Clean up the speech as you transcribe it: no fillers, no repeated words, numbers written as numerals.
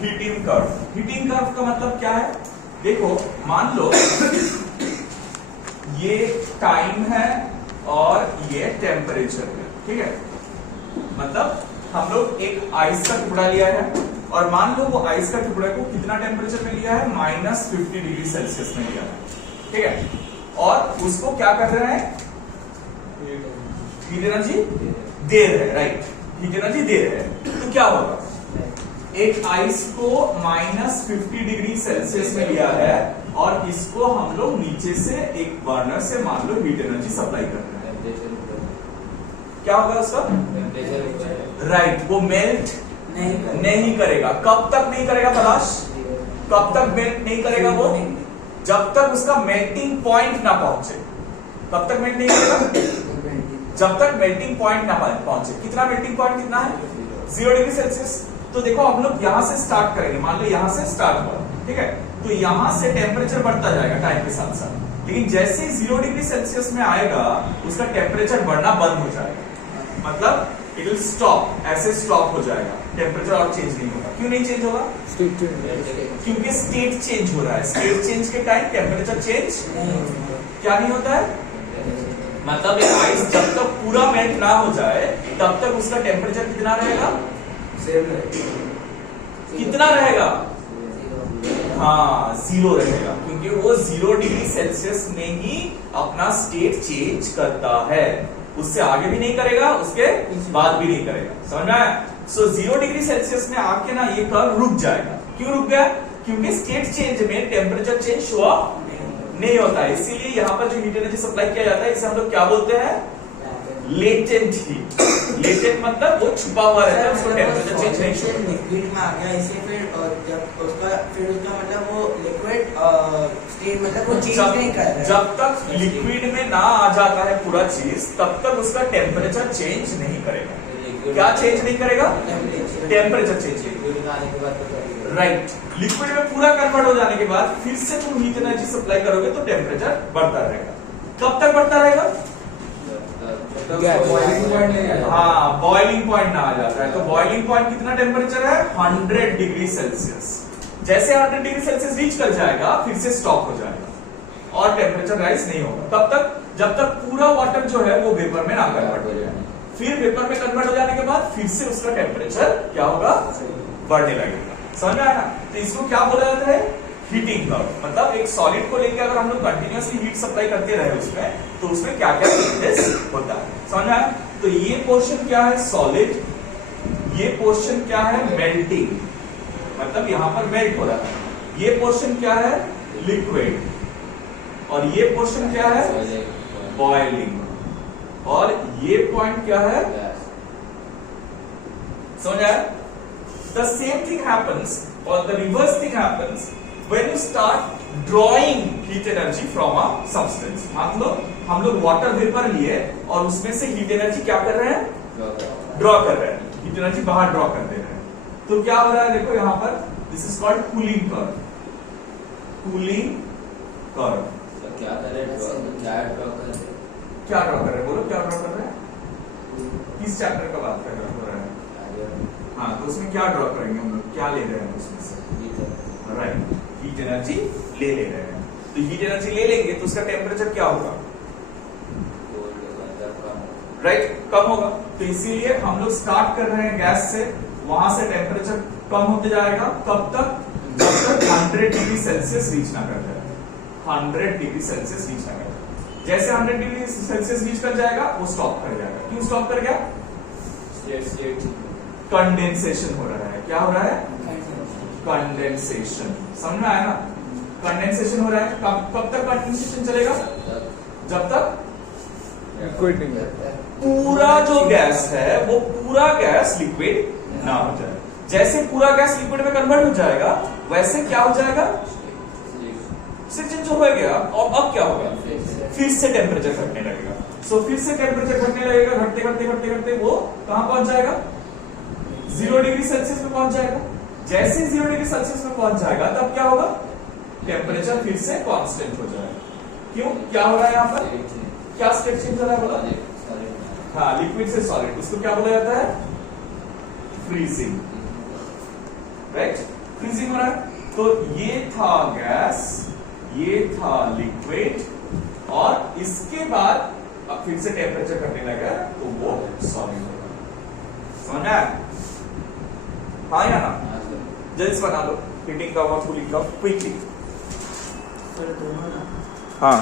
Heating curve. Heating curve का मतलब क्या है? देखो मान लो ये टाइम है और ये टेम्परेचर है, ठीक है। मतलब हम लोग एक आइस का टुकड़ा लिया है और मान लो वो आइस का टुकड़ा को कितना टेम्परेचर में लिया है? -50°C में लिया है, ठीक है। और उसको क्या कर रहे हैं? हीट एनर्जी दे रहे हैं, राइट, हीट एनर्जी दे रहे हैं। तो क्या होगा? एक आइस को -50°C में लिया है और इसको हम लोग नीचे से एक बर्नर से मान लो हीट एनर्जी सप्लाई कर रहे हैं। क्या होगा उसका? राइट, वो मेल्ट नहीं करेगा। कब तक नहीं करेगा पलाश? कब तक मेल्ट नहीं करेगा वो? जब तक उसका मेल्टिंग पॉइंट ना पहुंचे। कब तक मेल्ट नहीं करेगा? जब तक मेल्टिंग पॉइंट ना पहुंचे। कितना मेल्टिंग पॉइंट कितना है? 0°C। तो देखो हम लोग यहां से स्टार्ट करेंगे, मान लो यहां से स्टार्ट हुआ, ठीक है। तो यहां से टेम्परेचर बढ़ता जाएगा टाइम के साथ साथ, लेकिन जैसे ही 0°C में आएगा उसका टेम्परेचर बढ़ना बंद हो जाएगा। मतलब इट विल स्टॉप, ऐसे स्टॉप हो जाएगा, टेम्परेचर और चेंज नहीं होगा। क्यों नहीं चेंज होगा? क्योंकि स्टेट चेंज हो रहा है। स्टेट चेंज के टाइम टेम्परेचर चेंज क्या नहीं होता है? मतलब ये आइस जब तक पूरा मेल्ट ना हो जाए तब तक उसका टेम्परेचर कितना रहेगा? कितना रहेगा? हाँ, 0 रहेगा, क्योंकि वो 0°C में ही अपना स्टेट चेंज करता है। उससे आगे भी नहीं करेगा, उसके बाद भी नहीं करेगा। समझ में आया? सो 0°C में आके ना ये कर्व रुक जाएगा। क्यों रुक गया? क्योंकि स्टेट चेंज में टेम्परेचर चेंज हुआ नहीं होता है। इसीलिए यहाँ पर जो हीट एनर्जी सप्लाई किया जाता है इसे हम लोग क्या बोलते हैं? Latent heat. लेटेंट मतलब वो छुपा हुआ रहता है, उसको टेम्परेचर चेंज नहीं होता। लिक्विड में आ गया इसे फिर जब उसका मतलब वो लिक्विड स्टेट मतलब वो चेंज नहीं कर रहा है। जब तक लिक्विड में ना आ जाता है पूरा चीज तब तक उसका टेम्परेचर चेंज नहीं करेगा। क्या चेंज नहीं करेगा? टेम्परेचर चेंज नहीं। राइट, लिक्विड में पूरा कन्वर्ट हो जाने के बाद फिर से तुम हीट एनर्जी सप्लाई करोगे तो टेम्परेचर बढ़ता रहेगा। कब तक बढ़ता रहेगा? हाँ, बॉइलिंग पॉइंट ना आ जाता है। तो बॉइलिंग पॉइंट कितना टेम्परेचर है? 100°C। जैसे 100°C रीच कर जाएगा फिर से स्टॉप हो जाएगा और टेम्परेचर राइज नहीं होगा। तब तक जब तक पूरा वाटर जो है वो वेपर में ना कन्वर्ट हो जाए। फिर वेपर में कन्वर्ट हो जाने के बाद फिर से उसका टेम्परेचर क्या होगा? बढ़ने लगेगा। समझ में आया ना? तो इसको क्या बोला जाता है? Heating curve. मतलब एक सॉलिड को लेकर अगर हम लोग कंटिन्यूअसली हीट सप्लाई करते रहे उसमें तो उसमें क्या क्या चेंजेस होता है। समझ में आया? तो ये पोर्शन क्या है? सॉलिड। ये पोर्शन क्या है? मेल्टिंग, मतलब यहां पर मेल्ट हो रहा है। ये पोर्शन क्या है? लिक्विड। और ये पोर्शन क्या है? बॉइलिंग। और ये पॉइंट क्या है? समझ आया? The same thing happens or the reverse thing happens when you start drawing heat energy from a substance. मतलब हम लोग वाटर वेपर लिए और उसमें से हीट एनर्जी क्या कर रहे हैं? ड्रॉ कर रहे हैं। हीट एनर्जी बाहर ड्रॉ कर दे रहे हैं। तो क्या हो रहा है? देखो यहाँ पर this is called cooling curve. Cooling curve. क्या कर रहे हैं? क्या ड्रॉ कर रहे हैं? बोलो क्या ड्रॉ कर रहे हैं? किस चैप्टर का बात कर रहे हैं? हाँ, तो उसमें क्या ड्रॉ करेंगे हम लोग? क्या ले रहे हैं उसमें से? राइट, हीट एनर्जी ले रहे हैं। तो हीट एनर्जी ले लेंगे तो उसका टेम्परेचर क्या होगा? राइट, कम होगा। तो इसीलिए हम लोग स्टार्ट कर रहे हैं गैस से, वहां से टेम्परेचर कम होते जाएगा। कब तक? जब तक 100°C रीच ना कर जाए। 100°C रीच ना कर जाए। जैसे 100°C रीच कर जाएगा वो स्टॉप कर जाएगा। क्यों स्टॉप कर गया? कंडेंसेशन हो रहा है। क्या हो रहा है? कंडेंसेशन। समझ में आया ना? कंडेंसेशन हो रहा है। कब तक कंडेंसेशन चलेगा? जब तक पूरा जो गैस है वो पूरा गैस लिक्विड ना हो जाए। जैसे पूरा गैस लिक्विड में कन्वर्ट हो जाएगा वैसे क्या हो जाएगा? चेंज हो गया। और अब क्या होगा? फिर से टेम्परेचर घटने लगेगा। सो फिर से टेम्परेचर घटने लगेगा। घटते वो कहां पहुंच जाएगा? 0°C में पहुंच जाएगा। जैसे 0°C में पहुंच जाएगा तब क्या होगा? टेम्परेचर फिर से कांस्टेंट हो जाएगा। क्यों? क्या हो रहा है यहाँ पर? क्या स्टेट चेंज हो रहा है? बोला हाँ, लिक्विड से सॉलिड। उसको क्या बोला जाता है? फ्रीजिंग, राइट, फ्रीजिंग हो रहा है। तो ये था गैस, ये था लिक्विड, और इसके बाद अब फिर से टेम्परेचर करने लगा तो वो सॉलिड होगा। समझ आया? हाँ या ना? जल्दी से बना लो हीटिंग कप और कूलिंग कप क्विकली। दोनों ना। हाँ